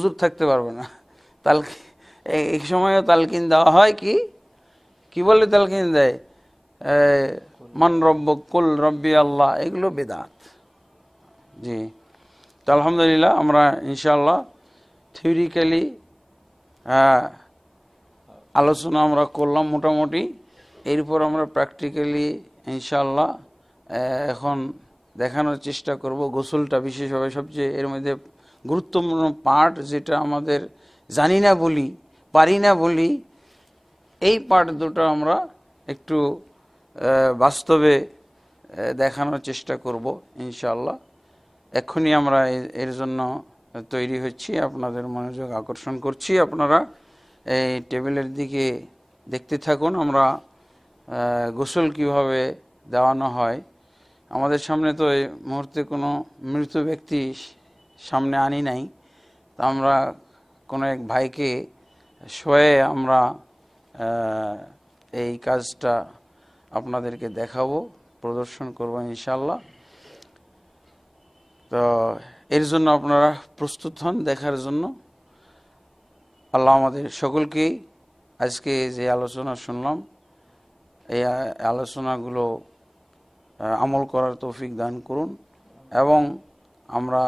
হুজুর থাকতে পারবে না। এই সময়ও তালকিন দেওয়া হয়, কি বলে তালকিন দেয়, মান রব্বুক, কুল রব্বি আল্লাহ, এগুলো বেদাত। জি, তো আলহামদুলিল্লাহ আমরা ইনশাআল্লাহ থিওরিক্যালি আলোচনা আমরা করলাম মোটামুটি, এরপর আমরা প্র্যাকটিক্যালি ইনশাআল্লাহ এখন দেখানোর চেষ্টা করব। গোসলটা বিশেষভাবে সবচেয়ে এর মধ্যে গুরুত্বপূর্ণ পার্ট, যেটা আমাদের জানি না বলি, পারি না বলি, এই পার্ট দুটো আমরা একটু বাস্তবে দেখানোর চেষ্টা করব ইনশাআল্লাহ। এক্ষুনি আমরা এর জন্য তৈরি হচ্ছি, আপনাদের মনোযোগ আকর্ষণ করছি। আপনারা এই টেবিলের দিকে দেখতে থাকুন। আমরা গোসল কিভাবে দেওয়ানো হয়, আমাদের সামনে তো এই মুহূর্তে কোনো মৃত ব্যক্তি সামনে আনি নাই, তা আমরা কোনো এক ভাইকে শোয়ে আমরা এই কাজটা আপনাদেরকে দেখাবো, প্রদর্শন করবো ইনশাআল্লাহ। তো এর জন্য আপনারা প্রস্তুত হন দেখার জন্য। আল্লাহ আমাদের সকলকেই আজকে যে আলোচনা শুনলাম, এই আলোচনাগুলো আমল করার তৌফিক দান করুন, এবং আমরা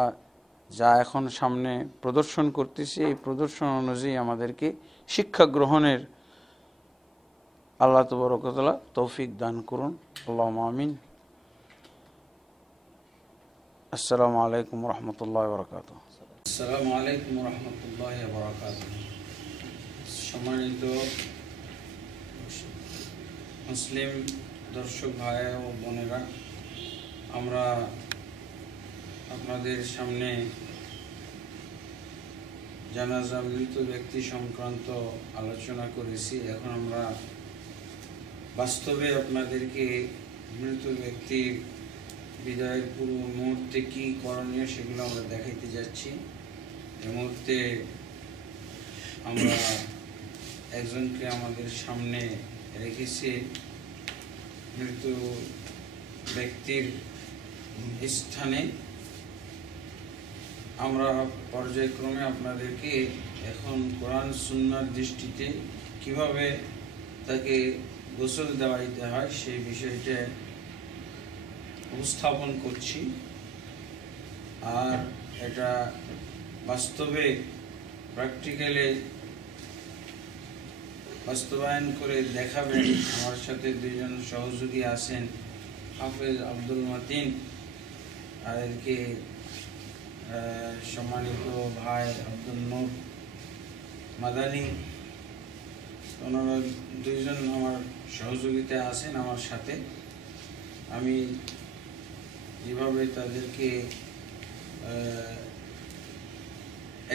যা এখন সামনে প্রদর্শন করতেছি এই প্রদর্শন অনুযায়ী আমাদেরকে শিক্ষা গ্রহণের আল্লাহ তাবারক ওয়া তাআলা তৌফিক দান করুন। আল্লাহুম্মা আমিন। আসসালামু আলাইকুম ওয়া রাহমাতুল্লাহি ওয়া বারাকাতুহু। আসসালামু আলাইকুম ওয়া রাহমাতুল্লাহি ওয়া বারাকাতুহু। সম্মানিত মুসলিম দর্শক ভাই ও বোনেরা, আমরা আপনাদের সামনে জানাজা, মৃত ব্যক্তি সংক্রান্ত আলোচনা করেছি। এখন আমরা বাস্তবে আপনাদেরকে মৃত ব্যক্তির বিদায়ের পূর্ব মুহূর্তে কি করণীয় সেগুলো আমরা দেখাইতে যাচ্ছি। এই মুহূর্তে আমরা একজনকে আমাদের সামনে রেখেছি। মৃত ব্যক্তির স্থানে আমরা পর্যায়ক্রমে আপনাদেরকে এখন কোরআন সুন্নাহর দৃষ্টিতে কিভাবে তাকে গোসল দেওয়াইতে হয় সেই বিষয়টা উপস্থাপন করছি। আর এটা বাস্তবে প্র্যাকটিক্যালি বাস্তবায়ন করে দেখাবেন আমার সাথে দুইজন সহযোগী আছেন, হাফেজ আব্দুল মতিন, আর এদিকে সম্মানিত ভাই আব্দুল নূর মাদানী। ওনারা দুইজন আমার সহযোগিতায় আছেন আমার সাথে। আমি যেভাবে তাদেরকে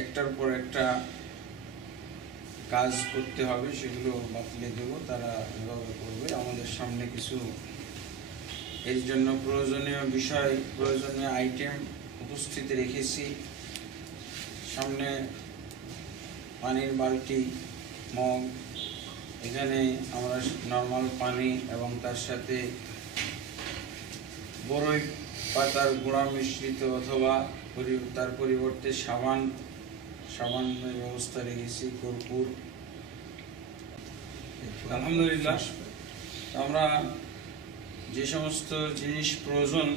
একটার পর একটা কাজ করতে হবে সেগুলো বাতলে দেব, তারা এভাবে করবে। আমাদের সামনে কিছু এর জন্য প্রয়োজনীয় বিষয়, প্রয়োজনীয় আইটেম উপস্থিত রেখেছি। সামনে পানির বালতি, মগ, এখানে আমরা নর্মাল পানি এবং তার সাথে বরই পাতার গুঁড়া মিশ্রিত অথবা তার পরিবর্তে সাবানের ব্যবস্থা রেখেছি, কর্পূর। আলহামদুলিল্লাহ, আমরা যে সমস্ত জিনিস প্রয়োজন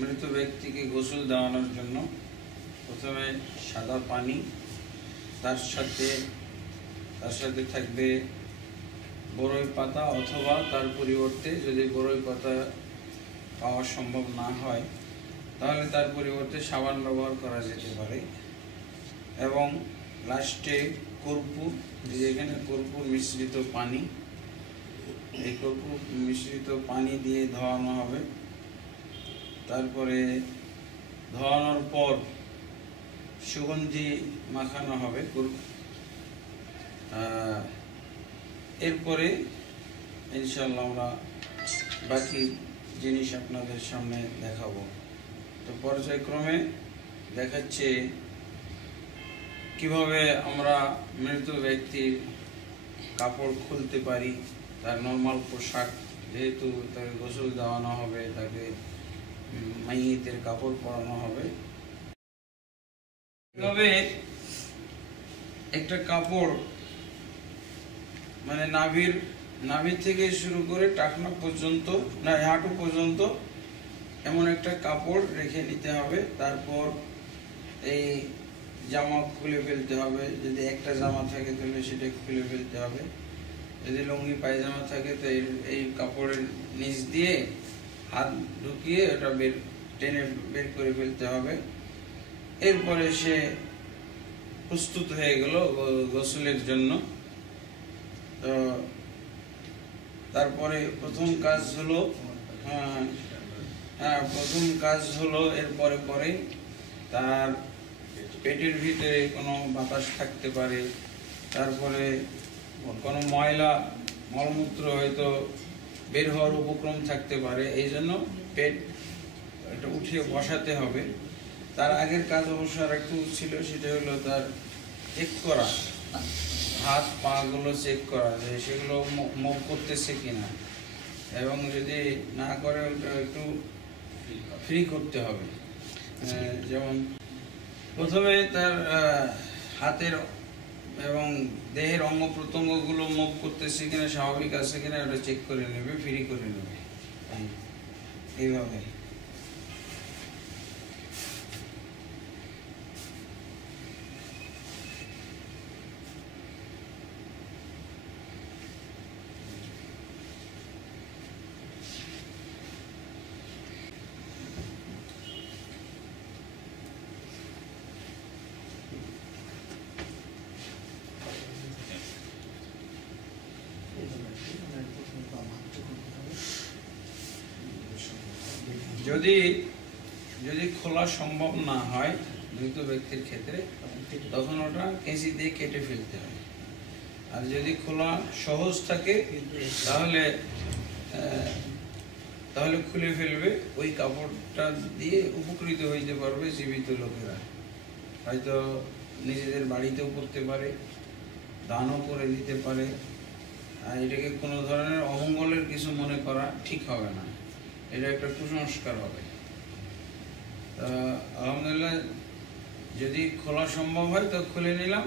মৃত ব্যক্তিকে গোসল দেওয়ানোর জন্য, প্রথমে সাদা পানি, তার সাথে থাকবে বরই পাতা অথবা তার পরিবর্তে যদি বরই পাতা পাওয়া সম্ভব না হয় তাহলে তার পরিবর্তে সাবান ব্যবহার করা যেতে পারে। এবং লাস্টে কর্পূর, যেখানে কর্পূর মিশ্রিত পানি, এই কর্পূর মিশ্রিত পানি দিয়ে ধোয়ানো হবে। তারপরে ধোয়ানোর পর সুগন্ধি মাখানো হবে। এরপরে ইনশাআল্লাহ আমরা বাকি জিনিস আপনাদের সামনে দেখাবো। তো পর্যায়ক্রমে দেখাচ্ছে কিভাবে আমরা মৃত ব্যক্তির কাপড় খুলতে পারি। তার নর্মাল পোশাক, যেহেতু তাকে গোসল দেওয়ানো হবে, তাকে মাইয়িতের কাপড় পরানো হবে, তবে একটা কাপড় মানে নাভির থেকে শুরু করে টাকনা পর্যন্ত, না হাঁটু পর্যন্ত এমন একটা কাপড় রেখে নিতে হবে। তারপর এই জামা খুলে ফেলতে হবে, যদি একটা জামা থাকে তাহলে সেটা খুলে ফেলতে হবে, যদি লুঙ্গি পায়জামা থাকে তো এই কাপড়ের নিচ দিয়ে হাত ঢুকিয়ে ওটা টেনে বের করে ফেলতে হবে। এরপরে সে প্রস্তুত হয়ে গেল গোসলের জন্য। তো তারপরে প্রথম কাজ হলো এরপরে তার পেটের ভিতরে কোনো বাতাস থাকতে পারে, তারপরে কোনো ময়লা মলমূত্র হয়তো বের হওয়ার উপক্রম থাকতে পারে, এই জন্য পেট এটা উঠিয়ে বসাতে হবে। তার আগের কাজ অবশ্য আর একটু ছিল, সেটা হলো তার চেক করা, হাত পা গুলো চেক করা যে সেগুলো মুভ করতেছে কিনা, এবং যদি না করে ওটা একটু ফ্রি করতে হবে। যেমন প্রথমে তার হাতের এবং দেহের অঙ্গ প্রত্যঙ্গ গুলো মুভ করতেছে কিনা, স্বাভাবিক আছে কিনা ওটা চেক করে নেবে, ফ্রি করে নেবে এইভাবে। যদি খোলা সম্ভব না হয় মৃত ব্যক্তির ক্ষেত্রে, তখন ওটা কেঁচি দিয়ে কেটে ফেলতে হয়। আর যদি খোলা সহজ থাকে তাহলে খুলে ফেলবে। ওই কাপড়টা দিয়ে উপকৃত হইতে পারবে জীবিত লোকেরা, হয়তো নিজেদের বাড়িতেও পরতে পারে, দানও করে দিতে পারে। আর এটাকে কোনো ধরনের অমঙ্গলের কিছু মনে করা ঠিক হবে না, এটা একটা কুসংস্কার হবে। আলহামদুলিল্লাহ, যদি খোলা সম্ভব হয় তো খুলে নিলাম,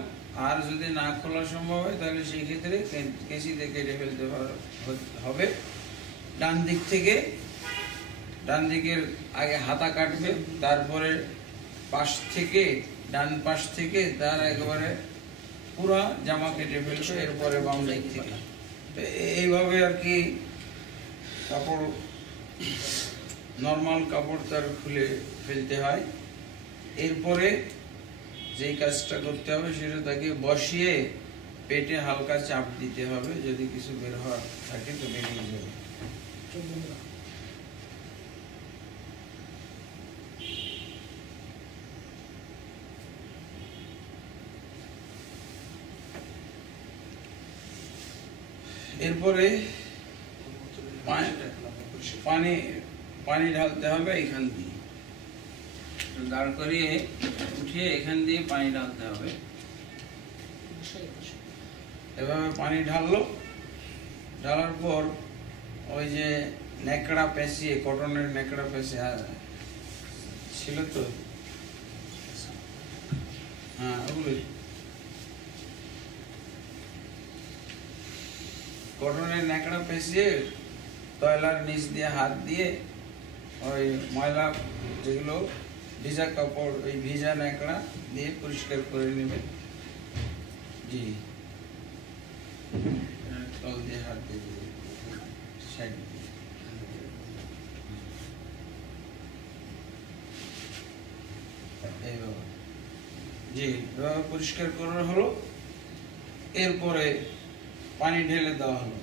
আর যদি না খোলা সম্ভব হয় তাহলে সেই ক্ষেত্রে কেঁচি দিয়ে কেটে ফেলতে হবে। ডান দিকের আগে হাতা কাটবে, তারপরে ডান পাশ থেকে তার একেবারে পুরা জামা কেটে ফেলবে, এরপরে বাম দিক থেকে। এইভাবে আর কি কাপড়, নর্মাল কাপড় তার খুলে ফেলতে হয়। এরপরে যেই কাজটা করতে হবে সেটা তাকে বসিয়ে পেটে হালকা চাপ দিতে হবে, যদি কিছু বের হওয়ার থাকে তো বেরিয়ে যাবে। এরপরে পানি ঢালতে হবে এখান দিয়ে, দাঁড় করিয়ে উঠিয়ে এখান দিয়ে পানি ঢালতে হবে। এভাবে পানি ঢালার পর ওই যে নেকড়া পেঁচিয়ে, কটনের নেকড়া পেঁচিয়ে ছিল তো, হ্যাঁ ওগুলোই, কটনের নেকড়া পেঁচিয়ে তয়লার নিচ দিয়ে হাত দিয়ে ওই ময়লা যেগুলো ভিজা কাপড়, ওই ভিজা নেকড়া দিয়ে পরিষ্কার করে নেবে। জি, তল দিয়ে হাত দিয়ে সাইড দিয়ে। এইভাবে জি, এভাবে পরিষ্কার করা হলো। এরপরে পানি ঢেলে দেওয়া হলো,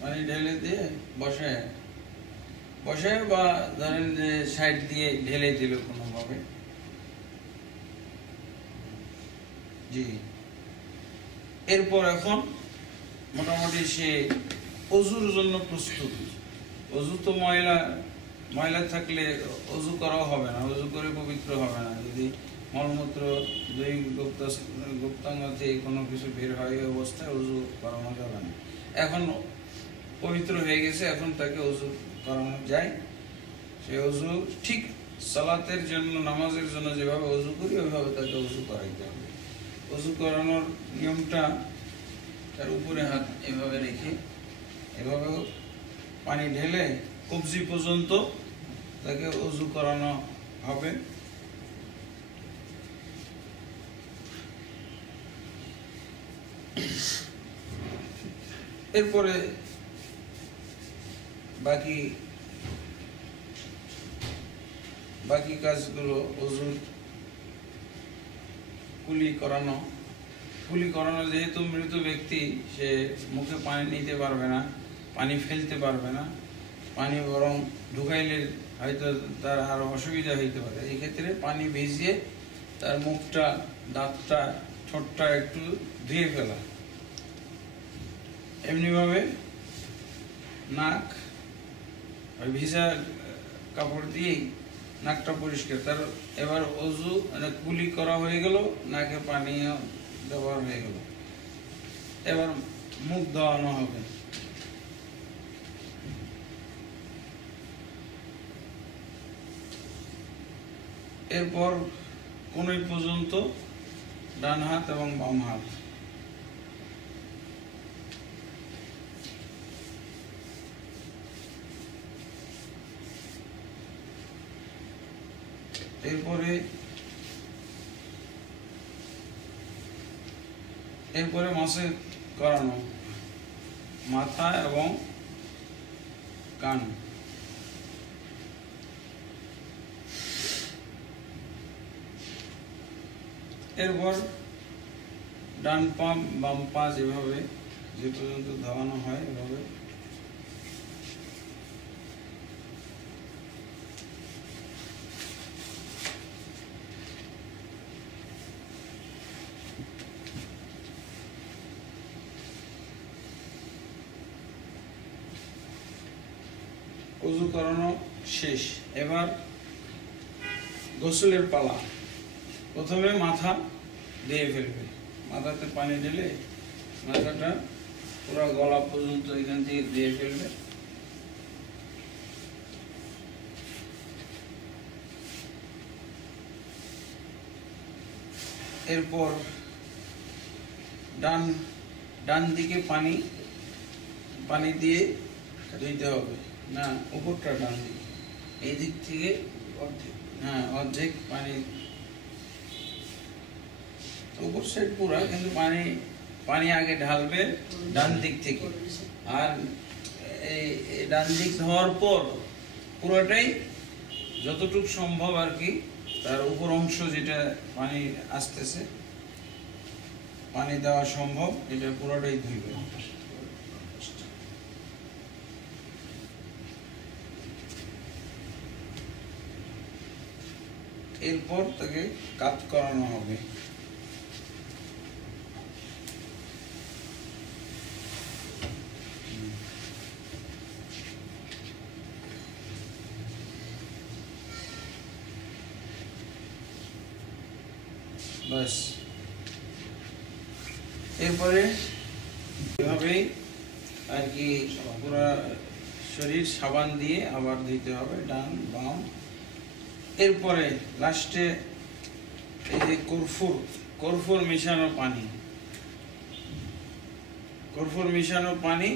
পানি ঢেলে দিয়ে বসায় বা ধরেন যে সাইড দিয়ে ঢেলে দিল কোনোভাবে। জি, এরপর এখন মোটামুটি সে অজুর জন্য প্রস্তুত। অজু তো ময়লা থাকলে অজু করাও হবে না, অজু করে পবিত্র হবে না। যদি মলমূত্র, দুই গুপ্তাঙ্গ থেকে কোনো কিছু বের হয় এই অবস্থায় অজু করানো যাবে না। এখন পবিত্র হয়ে গেছে, এখন তাকে অজু করানো যায়। সে অজু ঠিক সালাতের জন্য, নামাজের জন্য যেভাবে ওযু করি ওইভাবে তাকে ওযু করাইতে হবে। ওযু করানোর নিয়মটা, তার উপরে হাত এভাবে রেখে এভাবে পানি ঢেলে কবজি পর্যন্ত তাকে ওযু করানো হবে। এরপরে বাকি কাজগুলো, ওযুর কুলি করানো। যেহেতু মৃত ব্যক্তি, সে মুখে পানি নিতে পারবে না, পানি ফেলতে পারবে না, পানি বরং ঢুকাইলে হয়তো তার আরো অসুবিধা হইতে পারে। এই ক্ষেত্রে পানি ভিজিয়ে তার মুখটা, দাঁতটা, ঠোঁটটা একটু ধুয়ে ফেলা। এমনিভাবে নাক ওই ভিজা কাপড় দিয়েই নাকটা পরিষ্কার। তার এবার ওযু মানে কুলি করা হয়ে গেল, নাকে পানিও ব্যবহার হয়ে গেল, এবার মুখ ধোয়ানো হবে। এরপর কোনই পর্যন্ত ডান হাত এবং বাম হাত, এরপরে মাসে করানো মাথা এবং কান। এরপর ডান পা বাম পা যেভাবে যে পর্যন্ত ধোয়ানো হয় এভাবে ওযু করানো শেষ। এবার গোসলের পালা। প্রথমে মাথা দিয়ে ফেলবে, মাথাতে পানি ঢেলে মাথাটা পুরো গলা পর্যন্ত এখান থেকে দিয়ে ফেলবে। এরপর ডান দিকে পানি দিয়ে ধুইতে হবে। না, উপরটা ডান দিকে, এই দিক থেকে অর্ধেক পানি, উপর সাইড পুরা, কিন্তু পানি আগে ঢালবে ডান দিক থেকে। আর এই ডান দিক ধোয়ার পর পুরোটাই যতটুকু সম্ভব আর কি, তার উপর অংশ যেটা পানি আসতেছে, পানি দেওয়া সম্ভব, এটা পুরোটাই ধুইবে। এরপর তাকে কাত করানো হবে। বাস, এরপরে এভাবেই আর কি পুরো শরীর সাবান দিয়ে আবার ধুইতে হবে, ডান বাম। এরপরে লাস্টে এই যে কর্ফুর মিশানো পানি,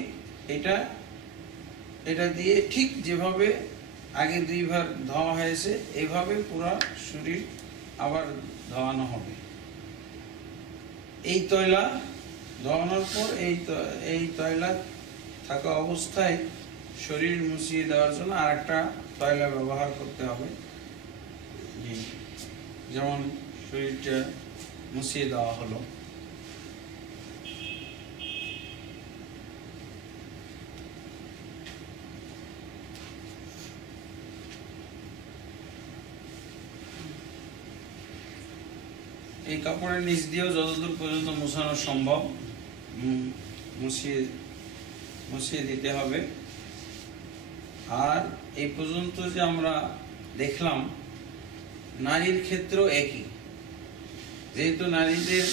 এটা দিয়ে ঠিক যেভাবে আগে দুইবার ধোয়া হয়েছে এইভাবে পুরো শরীর আবার ধোয়ানো হবে। এই তয়লা ধোয়ানোর পর এই তয়লা থাকা অবস্থায় শরীর মুছিয়ে দেওয়ার জন্য আরেকটা তয়লা ব্যবহার করতে হবে। যেমন শরীরটা মুছিয়ে দেওয়া হলো। এই কাপড়ের নিচ দিয়েও যতদূর পর্যন্ত মোছানো সম্ভব মুছিয়ে দিতে হবে। আর এই পর্যন্ত যে আমরা দেখলাম, নারীর ক্ষেত্রেও একই, যেহেতু নারীদের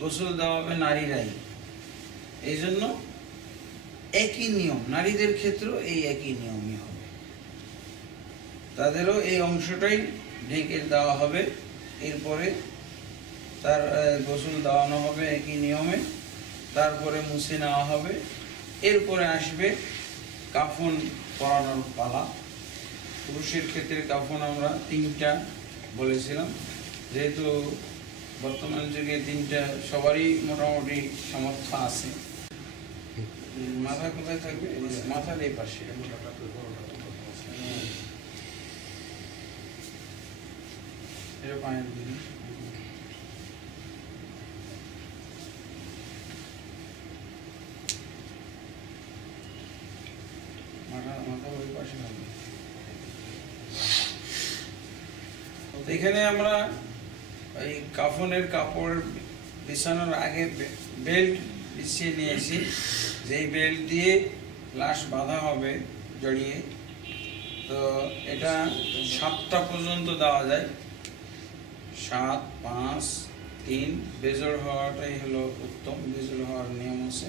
গোসল দেওয়া হবে নারীরাই, এই জন্য একই নিয়ম, নারীদের ক্ষেত্রেও এই একই নিয়মই হবে। তাদেরও এই অংশটাই ঢেকে দেওয়া হবে। এরপরে তার গোসল দেওয়ানো হবে একই নিয়মে, তারপরে মুছে নেওয়া হবে। এরপরে আসবে কাফন পরানোর পালা। পুরুষের ক্ষেত্রে কাফন আমরা 3টা বলেছিলাম, যেহেতু বর্তমান যুগে 3টা সবারই মোটামুটি সামর্থ্য আছে। মাথা কোথায় থাকবে? মাথার এই পাশে। এটা পায়ের দিকে। এখানে আমরা এই কাফনের কাপড় বিছানোর আগে বেল্ট বিছিয়ে নিয়েছি, যেই বেল্ট দিয়ে লাশ বাঁধা হবে জড়িয়ে। তো এটা 7টা পর্যন্ত দেওয়া যায়, 7, 5, 3। বেজোড় হওয়াটাই হলো উত্তম, বেজোড় হওয়ার নিয়ম আছে।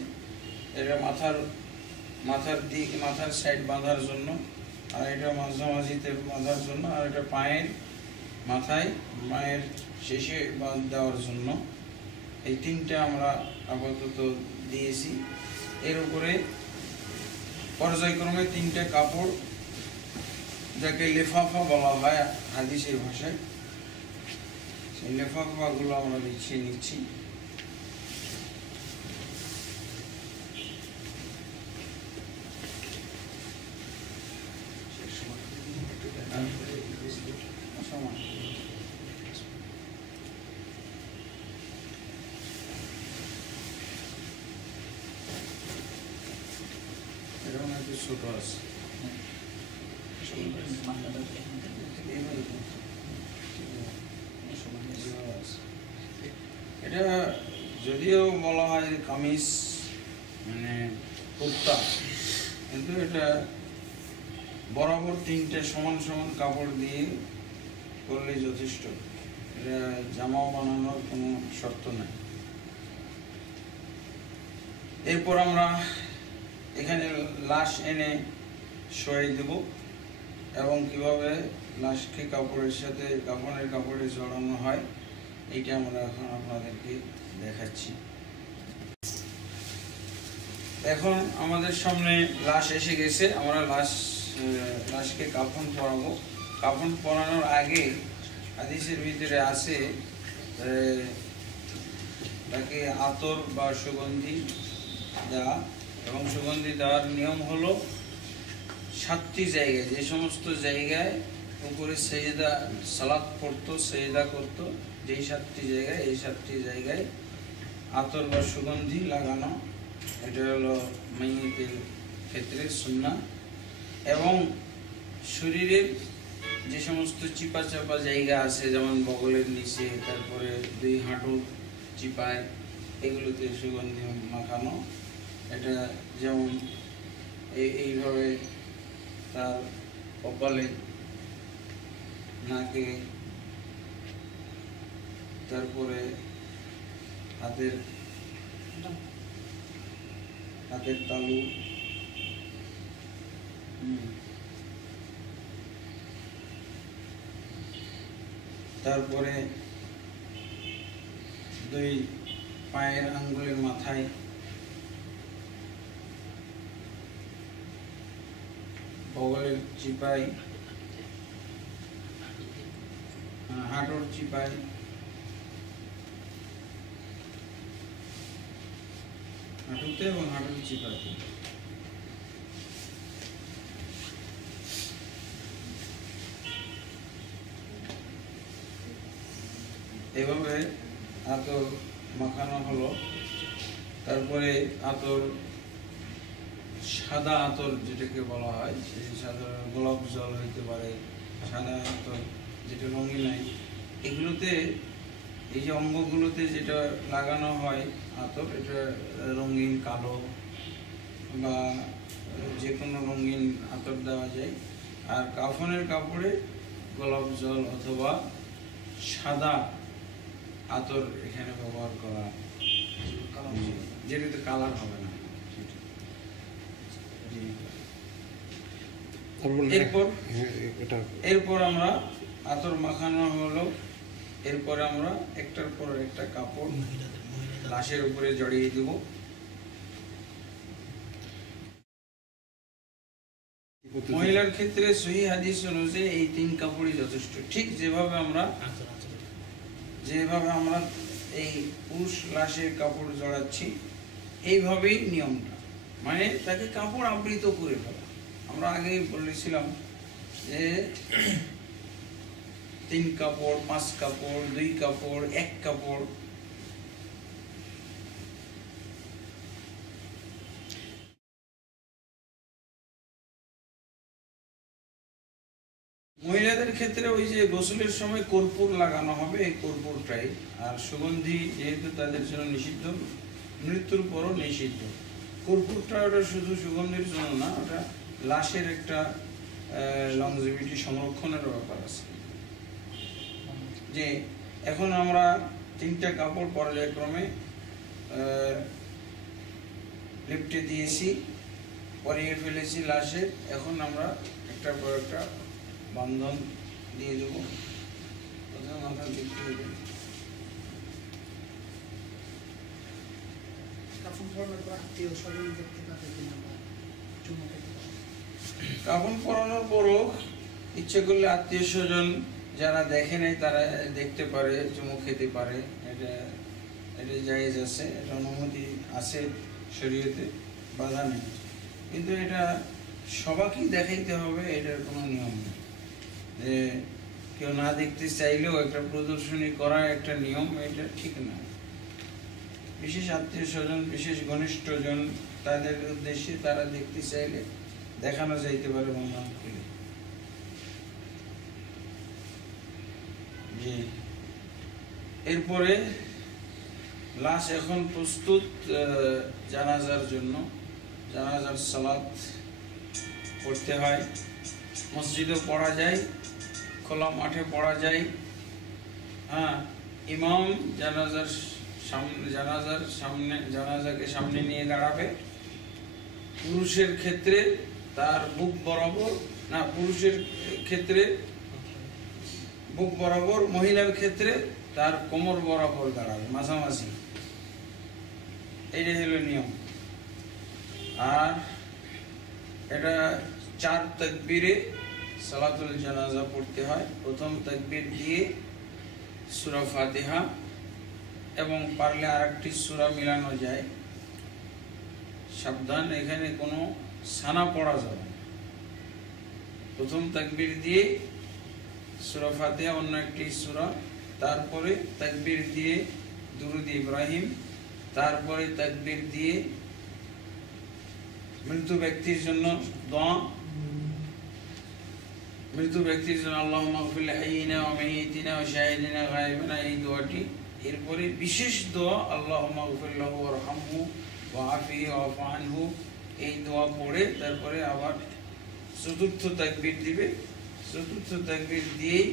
এটা মাথার সাইড বাঁধার জন্য, আর এটা মাঝামাঝিতে বাঁধার জন্য, আর এটা মায়ের শেষে বাঁধ দেওয়ার জন্য। এই 3টা আমরা আপাতত দিয়েছি। এর উপরে পর্যায়ক্রমে 3টা কাপড়, যাকে লেফাফা বলা হয় হাদিসের ভাষায়, সেই লেফাফাগুলো আমরা বিছিয়ে নিচ্ছি। ছোট আছে, এটা যদিও বলা হয় কামিজ মানে কুর্তা, কিন্তু এটা বরাবর 3টে সমান সমান কাপড় দিয়ে করলেই যথেষ্ট। এটা জামাও বানানোর কোনো শর্ত নাই। এরপর আমরা এখানে লাশ এনে শোয়াই দেব, এবং কিভাবে লাশকে কাপড়ের সাথে কাফনের কাপড়ে জড়ানো হয় এইটা আমরা এখন আপনাদেরকে দেখাচ্ছি। এখন আমাদের সামনে লাশ এসে গেছে, আমরা লাশকে কাফন পরাবো। কাফন পরানোর আগে হাদিসের ভিতরে আছে তাকে আতর বা সুগন্ধি দেওয়া, এবং সুগন্ধি দেওয়ার নিয়ম হলো 7টি জায়গায়, যে সমস্ত জায়গায় উপরে সেজদা সালাত পড়তো, সেজদা করতো, যেই 7টি জায়গায়, এই 7টি জায়গায় আতর বা সুগন্ধি লাগানো। এটা হলো মাইয়িতের ক্ষেত্রে সুন্নাহ। এবং শরীরের যে সমস্ত চিপা চাপা জায়গা আছে, যেমন বগলের নিচে, তারপরে 2 হাঁটুর চিপায়, এগুলোতে সুগন্ধি মাখানো। এটা যেমন এইভাবে তার কপালে, নাকে, তারপরে হাতের তালু, তারপরে 2 পায়ের আঙ্গুলের মাথায়, বগলের চিপাই, হাঁটুর চিপাই, হাঁটুতে এবং হাঁটুর চিপাতে। এভাবে আতর মাখানো হলো। তারপরে আতর, সাদা আতর যেটাকে বলা হয়, সেই সাদা গোলাপ জল হইতে পারে, সাদা আতর যেটা রঙিন নাই, এগুলোতে এই যে অঙ্গগুলোতে যেটা লাগানো হয় আতর, এটা রঙিন কালো বা যে কোনো রঙিন আতর দেওয়া যায়। আর কাফনের কাপড়ে গোলাপ জল অথবা সাদা আতর এখানে ব্যবহার করা, যেটাতে কালার হবে না। এরপর এরপর আমরা আতর মাখানো হলো, এরপরে আমরা একটার পর একটা কাপড় লাশের উপরে জড়িয়ে দিব। মহিলার ক্ষেত্রে সহিহ হাদিস অনুযায়ী এই 3 কাপড়ই যথেষ্ট। ঠিক যেভাবে আমরা এই পুরুষ লাশের কাপড় জড়াচ্ছি, এইভাবেই নিয়মটা, মানে তাকে কাপড় আবৃত করে ফেলা। আমরা আগেই বলেছিলাম যে 3 কাপড়, 5 কাপড়, 2 কাপড়, 1 কাপড়। মহিলাদের ক্ষেত্রে ওই যে গোসলের সময় কর্পূর লাগানো হবে, এই কর্পূরটাই। আর সুগন্ধি যেহেতু তাদের জন্য নিষিদ্ধ, মৃত্যুর পরও নিষিদ্ধ। কর্পূরটা ওটা শুধু সুগন্ধির জন্য না, ওটা লাশের একটা লংজিভিটি সংরক্ষণের ব্যাপার আছে। যে এখন আমরা 3টা কাপড় পর্যায়ক্রমে লিপটে দিয়েছি, পরিয়ে ফেলেছি লাশের। এখন আমরা একটার পর একটা বন্ধন দিয়ে দেবো। প্রথমে মাথা লিপটে দেবো। কাফন পরানোর পরও ইচ্ছে করলে আত্মীয় স্বজন যারা দেখে নাই তারা দেখতে পারে, চুমু খেতে পারে। এটা জায়েজ আছে, এটা অনুমতি আছে শরীয়তে, বাধা নেই। কিন্তু এটা সবাইকেই দেখাইতে হবে এটার কোনো নিয়ম নেই। যে কেউ না দেখতে চাইলেও একটা প্রদর্শনী করা একটা নিয়ম, এটা ঠিক না। বিশেষ আত্মীয় স্বজন, বিশেষ ঘনিষ্ঠজন, তাদের উদ্দেশ্যে তারা দেখতে চাইলে দেখানো যাইতে পারে বন্ধন খুলে। জি, এরপরে লাশ এখন প্রস্তুত জানাজার জন্য। জানাজার সালাত পড়তে হয়, মসজিদে পড়া যায়, খোলা মাঠে পড়া যায়। হ্যাঁ, ইমাম জানাজাকে সামনে নিয়ে দাঁড়াবে। পুরুষের ক্ষেত্রে তার বুক বরাবর, না পুরুষের ক্ষেত্রে বুক বরাবর, মহিলার ক্ষেত্রে তার কোমর বরাবর দাঁড়াবে, মাঝামাঝি। এইটাই হলো নিয়ম। আর এটা 4 তাকবীরে সালাতুল জানাজা পড়তে হয়। প্রথম তাকবীর দিয়ে সূরা ফাতিহা এবং পারলে আরেকটি সূরা মিলানো যায়। সাবধান, এখানে কোনো সানা পড়া যাবে না। প্রথম তাকবীর দিয়ে সূরা ফাতিহা, অন্য একটি সূরা, তারপরে তাকবীর দিয়ে দুরূদ ইব্রাহিম, তারপরে তাকবীর দিয়ে মৃত ব্যক্তির জন্য দোয়া, মৃত ব্যক্তির জন্য আল্লাহুম্মা গফির লিহাইয়িনা ওয়া মাইয়িতিনা ওয়া শাহিদিনা গায়বিনা, এই দোয়াটি। এরপরে বিশেষ দোয়া আল্লাহুম্মা গফির লাহু ওয়ারহামহু ওয়া আফিহি ওয়াফু আনহু, এই দোয়া পড়ে তারপরে আবার চতুর্থ তাকবীর দিবে। চতুর্থ তাকবীর দিয়েই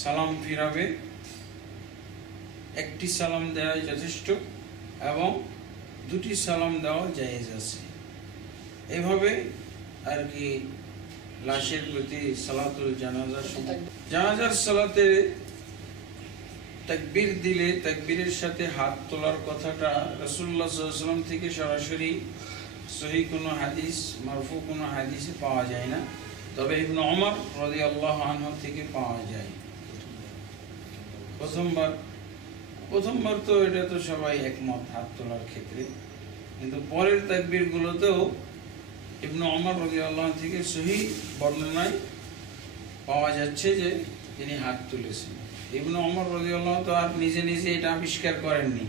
সালাম ফিরাবে। একটি সালাম দেওয়া যথেষ্ট এবং 2টি সালাম দেওয়া জায়েজ আছে। এভাবে আর কি লাশের প্রতি সালাতুল জানাজার সময়, জানাজার সালাতে তাকবীর দিলে তাকবীরের সাথে হাত তোলার কথাটা রাসূলুল্লাহ সাল্লাল্লাহু আলাইহি ওয়াসাল্লাম থেকে সরাসরি সহিহ কোনো হাদিস, মারফু কোনো হাদিসে পাওয়া যায় না। তবে ইবনে ওমর রাদিয়াল্লাহু আনহু থেকে পাওয়া যায়। প্রথমবার তো এটা তো সবাই একমত হাত তোলার ক্ষেত্রে, কিন্তু পরের তাকবীর গুলোতেও ইবনে ওমর রাদিয়াল্লাহু আনহু থেকে সহিহ বর্ণনায় পাওয়া যাচ্ছে যে তিনি হাত তুলেছেন। ইবনে ওমর রাদিয়াল্লাহু তো আর নিজে নিজে এটা আবিষ্কার করেননি,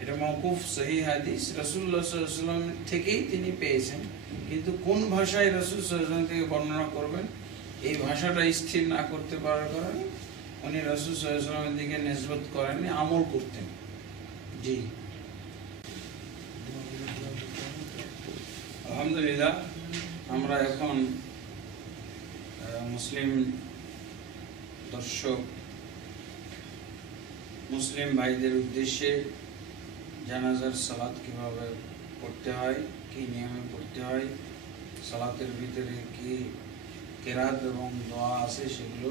এটা মাওকুফ সহিহ হাদিস, রাসূলুল্লাহ সাল্লাল্লাহু আলাইহি ওয়াসাল্লাম থেকেই তিনি পেয়েছেন। কিন্তু কোন ভাষায় রাসূল সাল্লাল্লাহু আলাইহি ওয়াসাল্লাম থেকে বর্ণনা করবেন, এই ভাষাটা স্থির না করতে পারার কারণে উনি রাসূল সাল্লাল্লাহু আলাইহি ওয়াসাল্লামের দিকে নিসবত করেননি, আমল করতেন। জি, আলহামদুলিল্লাহ। আমরা এখন মুসলিম দর্শক, মুসলিম ভাইদের উদ্দেশ্যে জানাজার সালাত কিভাবে পড়তে হয়, কি নিয়মে পড়তে হয়, সালাতের ভিতরে কি কেরাত এবং দোয়া আছে সেগুলো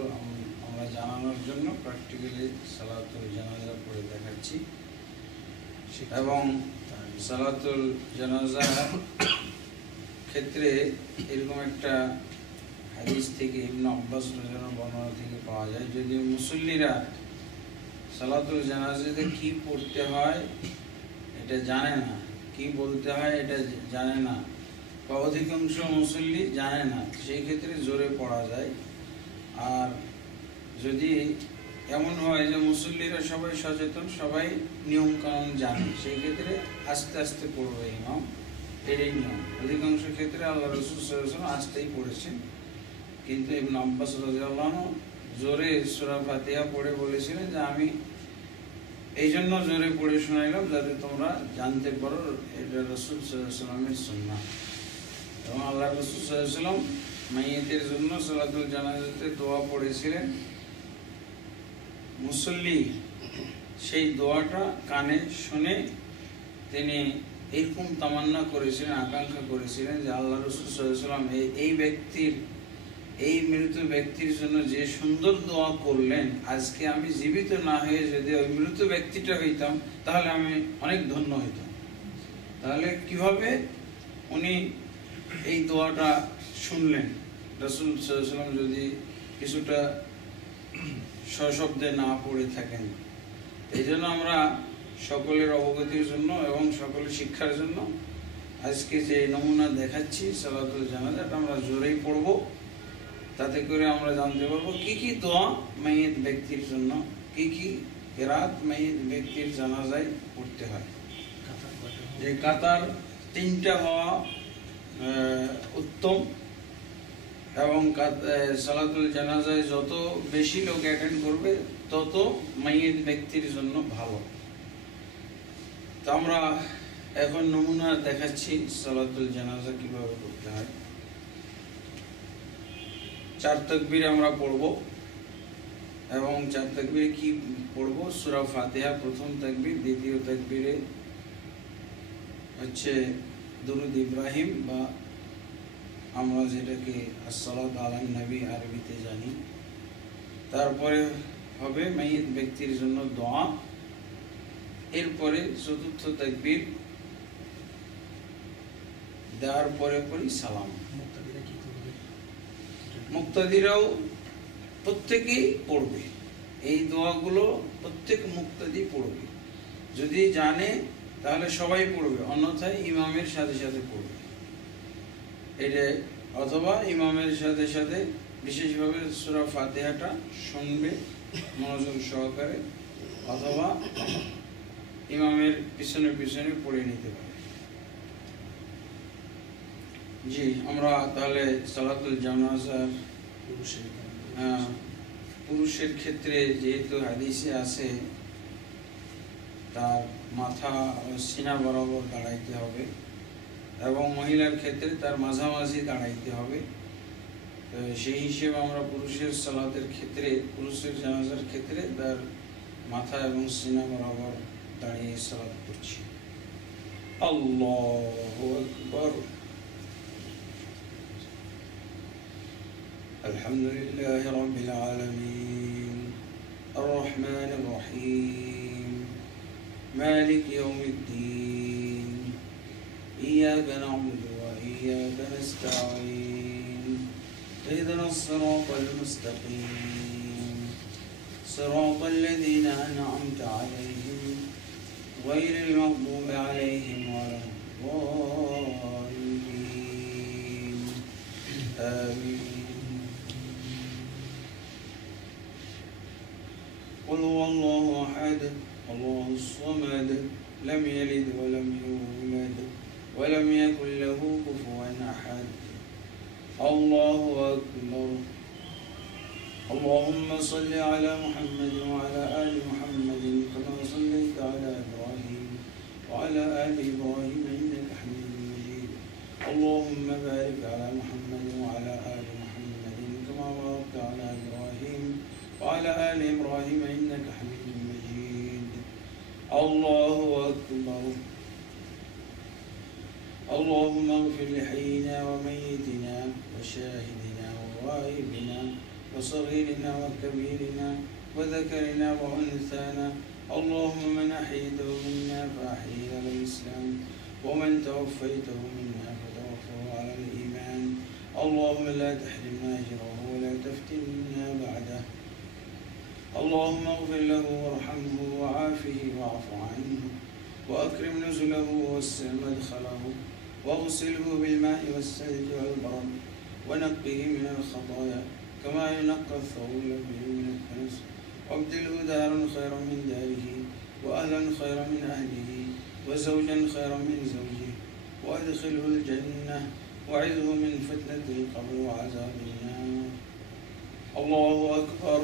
আমরা জানানোর জন্য প্র্যাকটিক্যালি সালাতুল জানাজা পড়ে দেখাচ্ছি। এবং সালাতুল জানাজা ক্ষেত্রে এরকম একটা হাদিস থেকে ইবনে আব্বাস রাদিয়াল্লাহু বর্ণনা থেকে পাওয়া যায়, যদি মুসল্লিরা সালাতুল জানাজাতে কি পড়তে হয় এটা জানে না, কি বলতে হয় এটা জানে না, বা অধিকাংশ মুসল্লি জানে না, সেই ক্ষেত্রে জোরে পড়া যায়। আর যদি এমন হয় যে মুসল্লিরা সবাই সচেতন, সবাই নিয়ম কানুন জানে, সেই ক্ষেত্রে আস্তে আস্তে পড়বে ইমাম, এটাই নিয়ম। অধিকাংশ ক্ষেত্রে আল্লাহ রাসূল সাল্লাল্লাহু আলাইহি ওয়াসাল্লাম আস্তেই পড়েছেন, কিন্তু ইবনে আব্বাস রাদিয়াল্লাহু আনহু জোরে সূরা ফাতিহা পড়ে বলেছিলেন যে আমি এই জন্য জোরে পড়ে শোনাইলাম যাতে তোমরা জানতে পারো এটা রাসূল সাল্লাল্লাহু আলাইহি ওয়াসাল্লামের সুন্নাহ। এবং আল্লাহ রাসূল সাল্লাল্লাহু আলাইহি ওয়াসাল্লাম মাইয়িতের জন্য সালাতুল জানাজাতে দোয়া পড়েছিলেন। মুসল্লি সেই দোয়াটা কানে শুনে তিনি এরকম তামান্না করেছিলেন, আকাঙ্ক্ষা করেছিলেন যে আল্লাহ রাসূল সাল্লাল্লাহু আলাইহি ওয়াসাল্লাম এই ব্যক্তির, এই মৃত ব্যক্তির জন্য যে সুন্দর দোয়া করলেন, আজকে আমি জীবিত না হয়ে যদি ওই মৃত ব্যক্তিটা হইতাম তাহলে আমি অনেক ধন্য হইতাম। তাহলে কিভাবে উনি এই দোয়াটা শুনলেন, রাসূল সাল্লাল্লাহু আলাইহি ওয়াসাল্লাম যদি কিছুটা সশব্দে না পড়ে থাকেন। এই জন্য আমরা সকলের অবগতির জন্য এবং সকলের শিক্ষার জন্য আজকে যে নমুনা দেখাচ্ছি সালাতুল জানাজাটা আমরা জোরেই পড়ব, তাতে করে আমরা জানতে পারবো কি কি দোয়া মাইয়িত ব্যক্তির জন্য, কি কি কেরাত মাইয়িত ব্যক্তির জানাজায় পড়তে হয়। যে কাতার 3টা হওয়া উত্তম, এবং সালাতুল জানাজায় যত বেশি লোক অ্যাটেন্ড করবে তত মাইয়িত ব্যক্তির জন্য ভালো। তো আমরা এখন নমুনা দেখাচ্ছি সালাতুল জানাজা কিভাবে করতে হয়। 4 তাকবীর আমরা পড়ব, এবং 4 তাকবীরে কি পড়ব? সূরা ফাতিহা প্রথম তাকবীর, দ্বিতীয় তাকবীরে হচ্ছে দুরূদ ইব্রাহিম, বা আমরা যেটাকে আসসালাতু আলান নবী আরবিতে জানি। তারপরে হবে মাইয়িত ব্যক্তির জন্য দোয়া, এরপরে চতুর্থ তাকবীর দেওয়ার পরে পরই সালাম। মুক্তাদিরাও প্রত্যেকেই পড়বে এই দোয়াগুলো, প্রত্যেক মুক্তাদি পড়বে, যদি জানে তাহলে সবাই পড়বে, অন্যথায় ইমামের সাথে সাথে পড়বে এটা, অথবা ইমামের সাথে সাথে বিশেষভাবে সূরা ফাতিহাটা শুনবে মনোযোগ সহকারে, অথবা ইমামের পিছনে পিছনে পড়ে নিতে পারে। জি, আমরা তাহলে সালাতুল জানাজার পুরুষের ক্ষেত্রে যেহেতু হাদিসে আছে তার মাথা সিনা বরাবর দাঁড়াইতে হবে, এবং মহিলার ক্ষেত্রে তার মাঝামাঝি দাঁড়াইতে হবে। তো সেই হিসেবে আমরা পুরুষের সালাতের ক্ষেত্রে, পুরুষের জানাজার ক্ষেত্রে তার মাথা এবং সিনা বরাবর দাঁড়িয়ে সালাত করছি। আল্লাহু আকবার। আলহামদুলিল্লাহি রাব্বিল আলামিন আর রহমানির রহিম মালিক ইয়াউমিদ্দিন ইয়্যাকা না'বুদু ওয়া ইয়্যাকা নাস্তাঈন ইহদিনাস সিরাতাল মুস্তাকিম সিরাতাল লাযীনা আন'আমতা আলাইহিম গায়রিল মাগদুবি আলাইহিম ওয়ালাদ-দাল্লিন আমিন। قل هو الله أحد الله الصمد لم يلد ولم يولد ولم يكن له كفوا أحد الله أكبر اللهم صل على محمد وعلى آل محمد كما صليت على إبراهيم وعلى آل إبراهيم إنك حميد مجيد اللهم بارك على محمد وعلى آل محمد كما باركت على إبراهيم وعلى آل إبراهيم إنك حميد مجيد الله أكبر اللهم اغفر لحينا وميتنا وشاهدنا وغائبنا وصغيرنا وكبيرنا وذكرنا وأنثانا. اللهم من أحييته منا فأحييه على الإسلام، ومن توفيته منا فتوفه على الإيمان. اللهم لا تحرمنا أجره ولا تفتنا بعده. اللهم اغفر له وارحمه وعافه واعف عنه وأكرم نزله ووسع مدخله واغسله بالماء والثلج والبرد ونقه من الخطايا كما ينقى الثوب الأبيض من الدنس، وابدله دارا خيرا من داره وأهلا خيرا من أهله وزوجا خيرا من زوجه، وأدخله الجنة وعذه من فتنة القبر وعذاب النار. الله أكبر.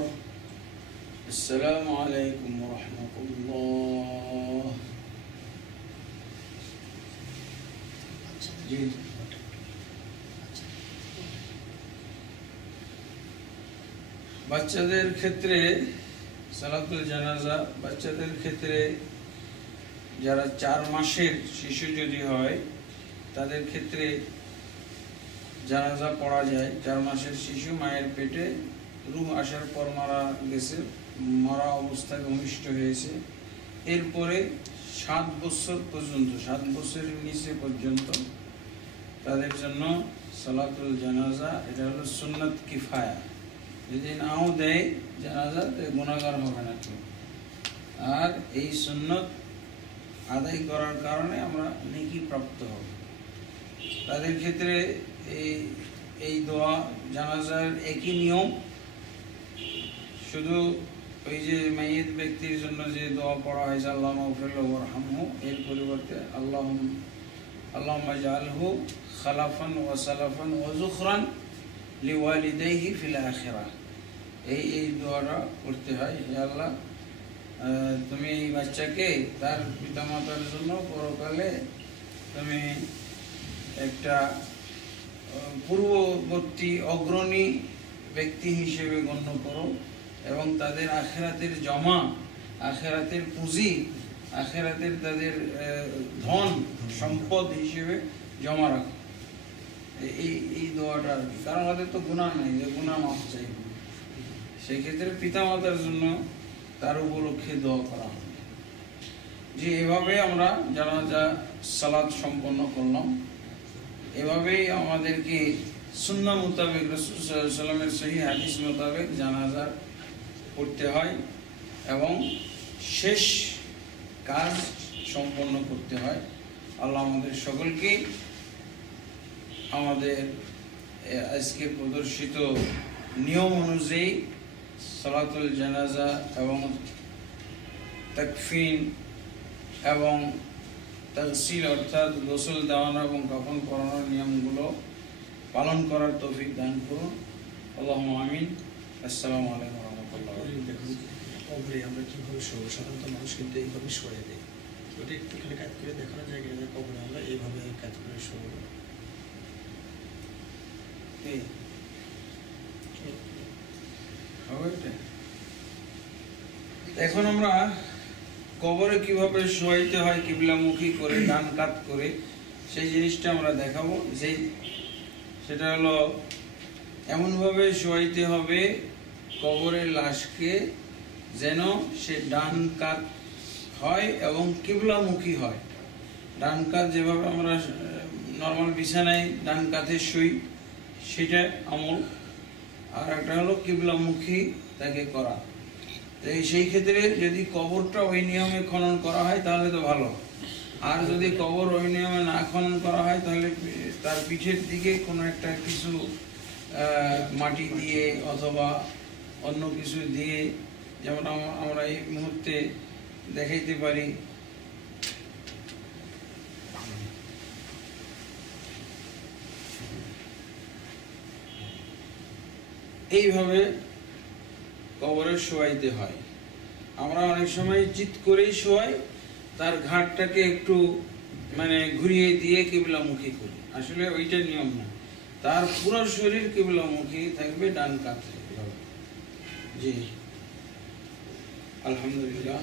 السلام عليكم ورحمة الله. বাচ্চাদের ক্ষেত্রে সালাতুল জানাজা, বাচ্চাদের ক্ষেত্রে যারা 4 মাসের শিশু যদি হয় তাদের ক্ষেত্রে জানাজা পড়া যায়। 4 মাসের শিশু মায়ের পেটে রূহ আসার পর মারা গেছে, মরা অবস্থায় ভূমিষ্ঠ হয়েছে। এরপরে 7 বছর পর্যন্ত, 7 বছরের নিচে পর্যন্ত তাদের জন্য সালাতুল জানাজা এটা হলো সুন্নাত কিফায়া। যদি নাও দেয় জানাজা তো গুনাহগার হবে না কেউ। আর এই সুন্নত আদায় করার কারণে আমরা নেকি প্রাপ্ত হব। তাদের ক্ষেত্রে এই দোয়া জানাজার একই নিয়ম, শুধু ওই যে মাইয়িত ব্যক্তির জন্য যে দোয়া পড়া হয়েছে আল্লাহুম্মা গফির লাহু ওয়ারহামহু, এর পরিবর্তে আল্লাহুম্মা জাআলহু খালাফান ওয়া সালাফান ওয়া যুখরান লিওয়ালিদাইহি ফিল আখিরাহ, এই দোয়াটা করতে হয়। হে আল্লাহ, তুমি এই বাচ্চাকে তার পিতামাতার জন্য পরকালে তুমি একটা পূর্ববর্তী অগ্রণী ব্যক্তি হিসেবে গণ্য করো এবং তাদের আখিরাতের জমা, আখিরাতের পুঁজি, আখিরাতের তাদের ধন সম্পদ হিসেবে জমা রাখো। এই দোয়াটা আর কি, কারণ আমাদের তো গুনাহ নেই যে গুনাহ মাফ চাই, সেই ক্ষেত্রে পিতামাতার জন্য তার উপলক্ষে দোয়া করা হয়। যে এভাবে আমরা জানাজা সালাত সম্পন্ন করলাম, এভাবেই আমাদেরকে সুন্নাহ মোতাবেক রাসূল সাল্লাল্লাহু আলাইহি ওয়াসাল্লামের সহিহ হাদিস মোতাবেক জানাজা পড়তে হয় এবং শেষ কাজ সম্পন্ন করতে হয়। আল্লাহ আমাদের সকলকে আমাদের আজকে প্রদর্শিত নিয়ম অনুযায়ী সালাতুল জানাজা এবং তাকফিন এবং তাগসিল অর্থাৎ গোসল দেওয়ানো এবং কাফন পরানোর নিয়মগুলো পালন করার তৌফিক দান করুন। আল্লাহুম্মা আমিন। আসসালামু আলাইকুম ওয়া রাহমাতুল্লাহ। দেখুন কবরে আমরা কীভাবে শোবো, সাধারণত মানুষ কিন্তু এইভাবে শোয়ে দেয়, ওটা একটুখানি কাজ করে দেখানো যায় যে কবরে আমরা এইভাবে কাজ করে শোবো। এখন আমরা কবরে কিভাবে শোয়াইতে হয় কিবলামুখী করে, ডান কাত করে, সেই জিনিসটা আমরা দেখাবো। সেটা হলো এমনভাবে শোয়াইতে হবে কবরের লাশকে যেন সে ডান কাত হয় এবং কিবলামুখী হয়। ডান কাত যেভাবে আমরা নর্মাল বিছানায় ডান কাতে শুই সেটা আমল, আর একটা হলো কিবলামুখী তাকে করা। সেই ক্ষেত্রে যদি কবরটা ওই নিয়মে খনন করা হয় তাহলে তো ভালো, আর যদি কবর ওই নিয়মে না খনন করা হয় তাহলে তার পিঠের দিকে কোনো একটা কিছু মাটি দিয়ে অথবা অন্য কিছু দিয়ে, যেমন আমরা এই মুহূর্তে দেখাইতে পারি, এইভাবে কবরে শোয়াইতে হয়। আমরা অনেক সময় চিৎ করেই শোয়াই, তার ঘাটটাকে একটু মানে ঘুরিয়ে দিয়ে কিবলামুখী করি, আসলে ওইটা নিয়ম না। তার পুরো শরীর কিবলামুখী থাকবে, ডান কাত। জি আলহামদুলিল্লাহ।